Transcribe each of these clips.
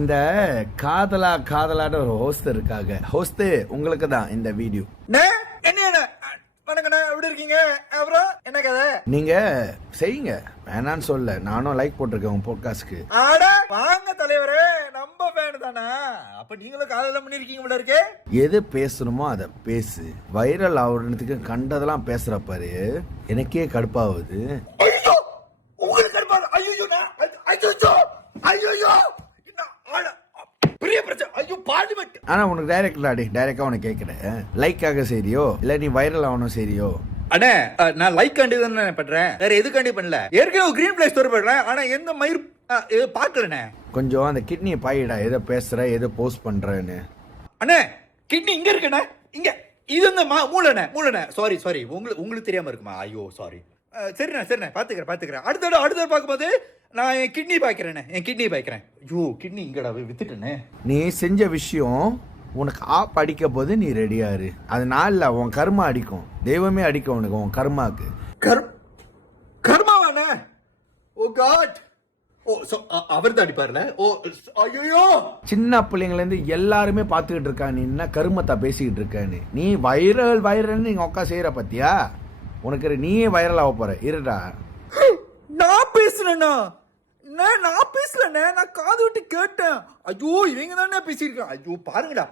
இந்த காதலான ஒரு ஹோஸ்ட் இருக்காங்க. ஹோஸ்ட் உங்களுக்கு தான் இந்த வீடியோ. என்ன வணக்கண்ணா, எப்படி இருக்கீங்க? அப்புறம் என்ன கதை? நீங்க செய்யுங்க, வேணான்னு சொல்ல. நானும் லைக் போட்டிருக்கேன் உங்க பாட்காஸ்ட்க்கு. ஆட வாங்க தலைவரே, நம்ம ஃபேன் தானா? அப்ப நீங்களும் காதல பண்ணிருக்கீங்க போல இருக்கே. எது பேசணுமோ அதை பேசு. வைரல் ஆகுறதுக்கு கண்டதெல்லாம் பேசுற பாரு, எனக்கே கடுப்பாகுது. ஐயோ உங்களுக்கு கடுப்பா? ஐயோ ஐயோ பெரிய பிரச்சனை. ஐயோ பார்லிமெண்ட். ஆனா உனக்கு டைரக்டா உனக்கு கேட்கிறேன், லைக்காக சரிയോ இல்ல நீ வைரல் ஆகணும் சரிയോ? அண்ணே, நான் லைக் காண்டி தானே பண்றேன், வேற எதுக்காண்டி பண்ணல. ஏற்கனவே கிரீன் பிளே ஸ்டோர் பண்றேன், ஆனா எந்த மயிர் பாக்கலண்ணே. கொஞ்சம் அந்த கிட்னியை பாயிடா, எதை பேசுற எதை போஸ்ட் பண்றேன்னு. அண்ணே கிட்னி இங்க இருக்குண்ணே, இங்க. இது வந்து மூளைண்ணே. சாரி உங்களுக்கு தெரியாம இருக்குமா? ஐயோ சாரி. சரிண்ணே பாத்துக்கிறேன். அடுத்த பார்க்கும்போது நான் என் கிட்னி பாய்க்கிறேன். ஐயோ கிட்னி இங்கடா வித்துட்டேனே. நீ செஞ்ச விஷயம் உனக்கு ஆப் அடிக்க போது நீ ரெடியா இரு. அது நாள்ல உன் கர்மா அடிக்கும், தெய்வமே அடிக்கும் உனக்கு, உன் கர்மாக்கு. கர்மாவானே? ஓ காட். ஓ அவர் தான் அடிப்பார்ல. ஓ ஐயோ. சின்ன பிள்ளைங்கள இருந்து எல்லாருமே பாத்துக்கிட்டு இருக்கா நீ என்ன கருமத்தா பேசிக்கிட்டு இருக்கன்னு. நீ வைரல் நீங்க உட்கா செய்யற பத்தியா? உனக்கு நீயே வைரல் ஆக போற, இருடா. நான் பேசுறேன்னா? நான் பேசலண்ணே, நான் காது விட்டு கேட்டேன். ஐயோ இவங்க தானே பேசியிருக்கான். ஐயோ பாருங்கடா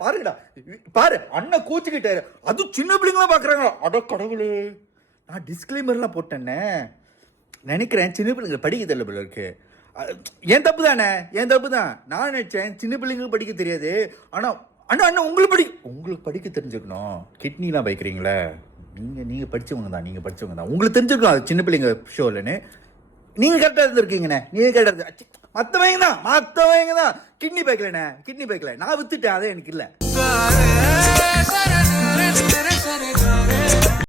பாரு, அண்ணன் கோச்சுக்கிட்டாரு. அதுவும் சின்ன பிள்ளைங்களாம் பாக்குறாங்களா? அட கடவுளே, நான் டிஸ்கிளைமர்லாம் போட்டேன்னே. நினைக்கிறேன் சின்ன பிள்ளைங்க படிக்க தெரியல போல இருக்கு. என் தப்பு தான். நான் நினைச்சேன் சின்ன பிள்ளைங்களுக்கு படிக்க தெரியாது. ஆனா அண்ணா உங்களுக்கு படிக்க தெரிஞ்சுக்கணும். கிட்னிலாம் பைக்கிறீங்களே, நீங்க படிச்சவங்க தான். உங்களுக்கு தெரிஞ்சுக்கணும் அது சின்ன பிள்ளைங்க ஷோ இல்லைன்னு. நீங்க கரெக்டா இருந்திருக்கீங்கண்ணே. மத்தவங்க தான் கிட்னி பைக்கல. நான் வித்துட்டேன், அதே எனக்கு இல்ல.